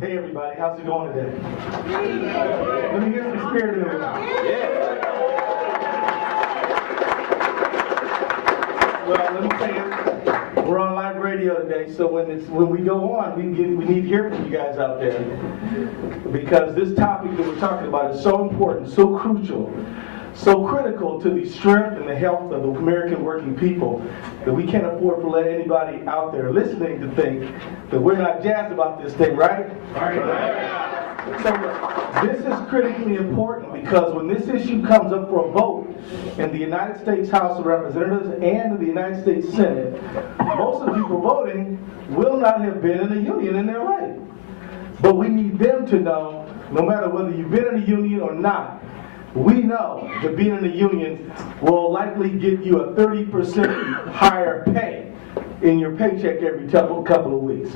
Hey everybody, how's it going today? Let me hear some spirit in it. Well, let me tell you, we're on live radio today, so when we go on, we need to hear from you guys out there, because this topic that we're talking about is so important, so crucial, so critical to the strength and the health of the American working people that we can't afford to let anybody out there listening to think that we're not jazzed about this thing, right? So this is critically important, because when this issue comes up for a vote in the United States House of Representatives and in the United States Senate, most of the people voting will not have been in a union in their life. But we need them to know, no matter whether you've been in a union or not, we know that being in a union will likely get you a 30% higher pay in your paycheck every couple of weeks.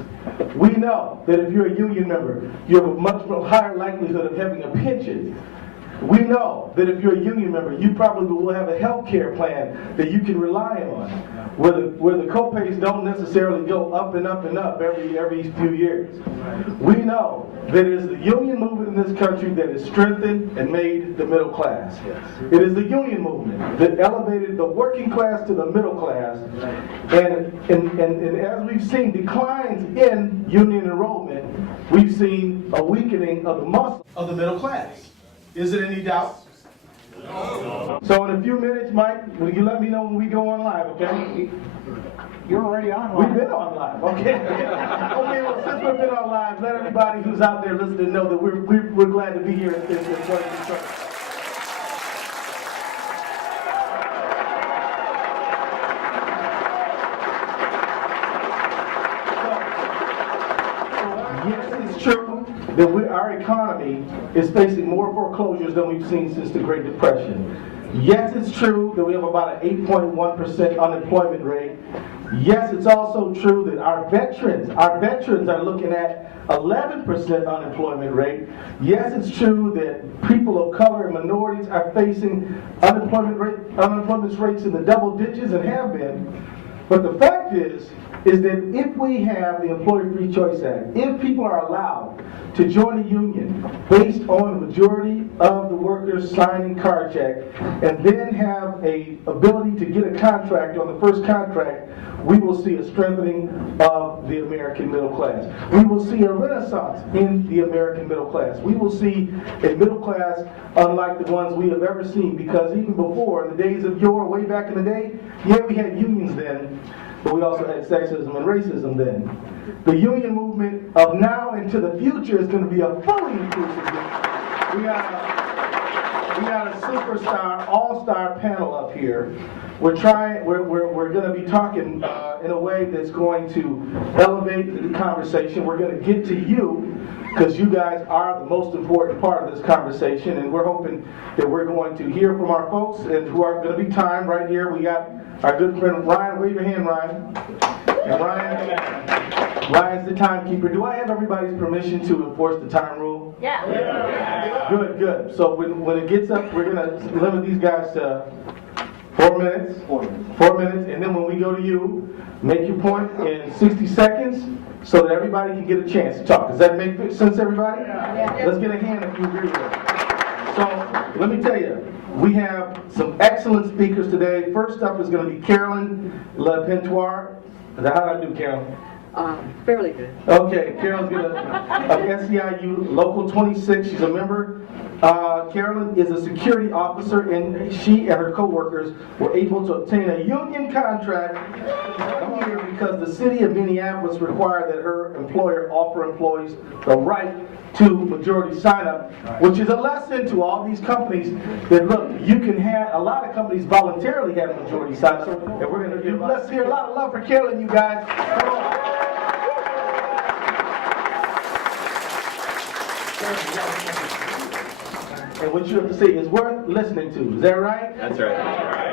We know that if you're a union member, you have a much more higher likelihood of having a pension. We know that if you're a union member, you probably will have a health care plan that you can rely on, where the co-pays don't necessarily go up and up and up every few years. We know that it is the union movement in this country that has strengthened and made the middle class. It is the union movement that elevated the working class to the middle class, and as we've seen declines in union enrollment, we've seen a weakening of the muscle of the middle class. Is it any doubt? No. So in a few minutes, Mike, will you let me know when we go on live, okay? You're already on live. We've been on live, okay? Okay, well, since we've been on live, let everybody who's out there listening know that we're glad to be here at this church. That our economy is facing more foreclosures than we've seen since the Great Depression. Yes, it's true that we have about an 8.1% unemployment rate. Yes, it's also true that our veterans are looking at 11% unemployment rate. Yes, it's true that people of color and minorities are facing unemployment rates in the double digits and have been. But the fact is that if we have the Employer Free Choice Act, if people are allowed to join a union based on the majority of the workers signing card check, and then have a ability to get a contract on the first contract, we will see a strengthening of the American middle class. We will see a renaissance in the American middle class. We will see a middle class unlike the ones we have ever seen, because even before, in the days of yore, way back in the day, yeah, we had unions then, but we also had sexism and racism then. The union movement of now into the future is going to be a fully inclusive union. We got a superstar, all-star panel up here. We're going to be talking in a way that's going to elevate the conversation. We're going to get to you, because you guys are the most important part of this conversation, and we're hoping that we're going to hear from our folks and who are going to be timed right here. We got our good friend Ryan. Wave your hand, Ryan. And Ryan's the timekeeper. Do I have everybody's permission to enforce the time rule? Yeah. Good. So when it gets up, we're going to limit these guys to 4 minutes. 4 minutes, and then when we go to you, make your point in 60 seconds so that everybody can get a chance to talk. Does that make sense, everybody? Yeah. Let's get a hand if you agree with it. So let me tell you, we have some excellent speakers today. First up is going to be Carolyn LePentoir. Is that how I do, Carolyn? Fairly good. Okay, Carolyn's of SEIU Local 26. She's a member. Carolyn is a security officer, and she and her co-workers were able to obtain a union contract here because the city of Minneapolis required that her employer offer employees the right to majority sign-up, which is a lesson to all these companies that, look, you can have, a lot of companies voluntarily have majority sign-up, and we're going to let's hear a lot of love for Carolyn, you guys. Come on. And what you have to say is worth listening to. Is that right? That's right.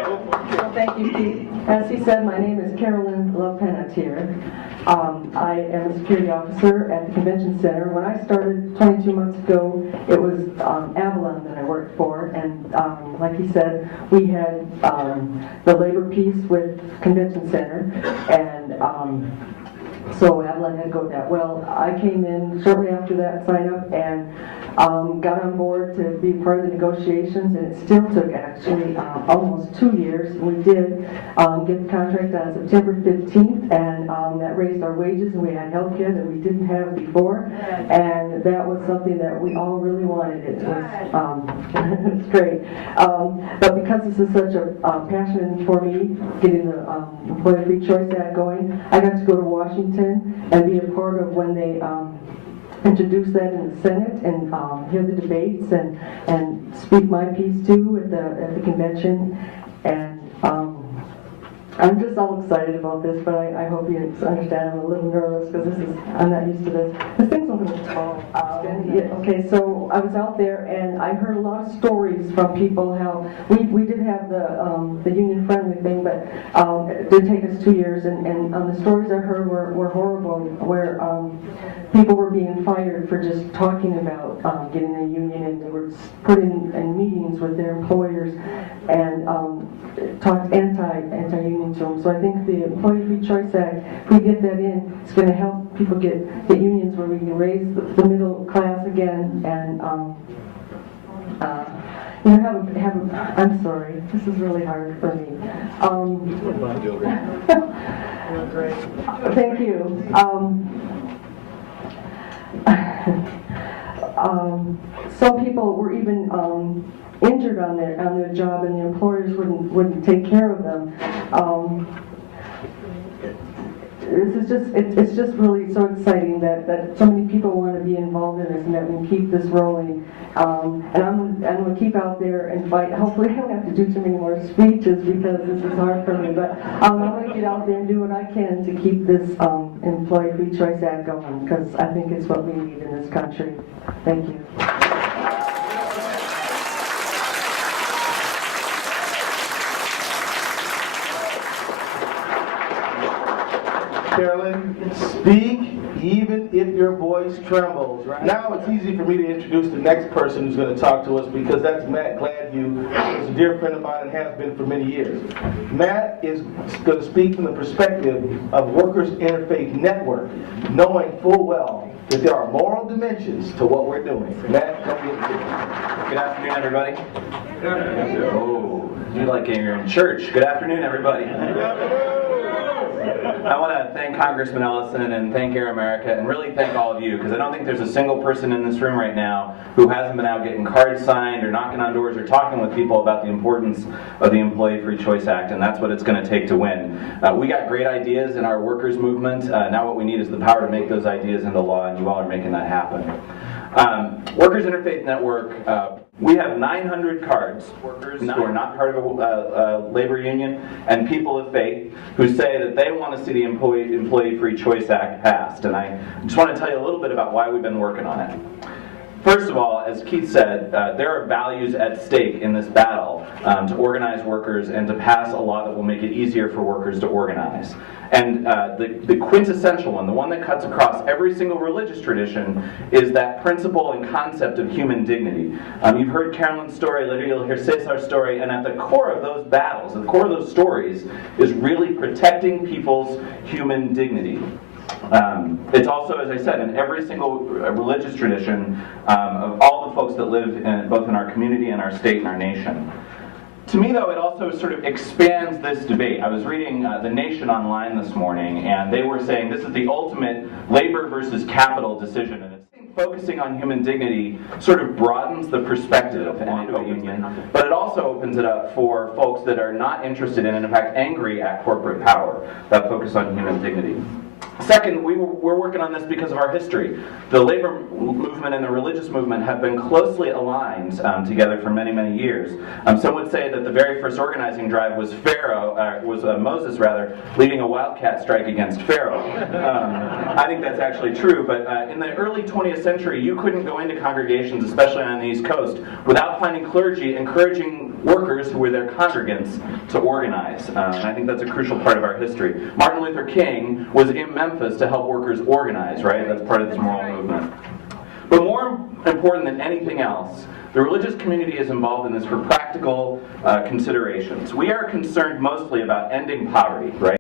Well, thank you, Keith. As he said, my name is Carolyn LePentoir. I am a security officer at the convention center. When I started 22 months ago, it was Avalon that I worked for, and like he said, we had the labor piece with convention center, and So Adeline had to go with that. Well, I came in shortly after that sign up and got on board to be part of the negotiations, and it still took actually almost 2 years. We did get the contract on September 15th, and that raised our wages, and we had health care that we didn't have before, and that was something that we all really wanted. It was it's great. But because this is such a passion for me, getting the Employee Free Choice Act going, I got to go to Washington and be a part of when they introduce that in the Senate and hear the debates and speak my piece too at the convention. And I'm just all excited about this, but I hope you understand I'm a little nervous because I'm not used to this. This thing's a little tall. Yeah, okay, so I was out there and I heard a lot of stories from people how we did have the union friendly thing, but it did take us 2 years, and the stories I heard were horrible, where people were being fired for just talking about getting a union, and they were put in meetings with their employers and talked anti-union to them. So I think the Employee Free Choice Act, if we get that in, it's going to help people get unions where we can raise the middle class again and have a, I'm sorry, this is really hard for me. Thank you. Some people were even injured on their job, and the employers wouldn't take care of them. This is it's just really so exciting that so many people want to be involved in this and that we can keep this rolling. And I'm going to keep out there and fight. Hopefully I don't have to do too many more speeches because this is hard for me, but I'm going to get out there and do what I can to keep this Employee Free Choice Act going, because I think it's what we need in this country. Thank you. Carolyn, speak even if your voice trembles. Now it's easy for me to introduce the next person who's going to talk to us, because that's Matt Gladue, who's a dear friend of mine and has been for many years. Matt is going to speak from the perspective of Workers Interfaith Network, knowing full well that there are moral dimensions to what we're doing. Matt, come get it. Good afternoon, everybody. Oh, you like it you're in church. Good afternoon, everybody. I want to thank Congressman Ellison and thank Air America and really thank all of you, because I don't think there's a single person in this room right now who hasn't been out getting cards signed or knocking on doors or talking with people about the importance of the Employee Free Choice Act, and that's what it's going to take to win. We got great ideas in our workers movement. Now what we need is the power to make those ideas into law, and you all are making that happen. Workers Interfaith Network, we have 900 cards, workers who are not part of a labor union, and people of faith who say that they want to see the Employee Free Choice Act passed. And I just want to tell you a little bit about why we've been working on it. First of all, as Keith said, there are values at stake in this battle to organize workers and to pass a law that will make it easier for workers to organize. And the quintessential one, the one that cuts across every single religious tradition, is that principle and concept of human dignity. You've heard Carolyn's story, later you'll hear Cesar's story, and at the core of those battles, at the core of those stories, is really protecting people's human dignity. It's also, as I said, in every single religious tradition of all the folks that live both in our community and our state and our nation. To me, though, it also sort of expands this debate. I was reading The Nation online this morning, and they were saying this is the ultimate labor versus capital decision. And it's focusing on human dignity sort of broadens the perspective of a union, but it also opens it up for folks that are not interested in and in fact angry at corporate power that focus on human dignity. Second, we're working on this because of our history. The labor movement and the religious movement have been closely aligned together for many, many years. Some would say that the very first organizing drive was Moses leading a wildcat strike against Pharaoh. I think that's actually true, but in the early 20th century, you couldn't go into congregations, especially on the East Coast, without finding clergy encouraging workers who were their congregants to organize. And I think that's a crucial part of our history. Martin Luther King was in Memphis to help workers organize, right? That's part of this moral movement. But more important than anything else, the religious community is involved in this for practical considerations. We are concerned mostly about ending poverty, right?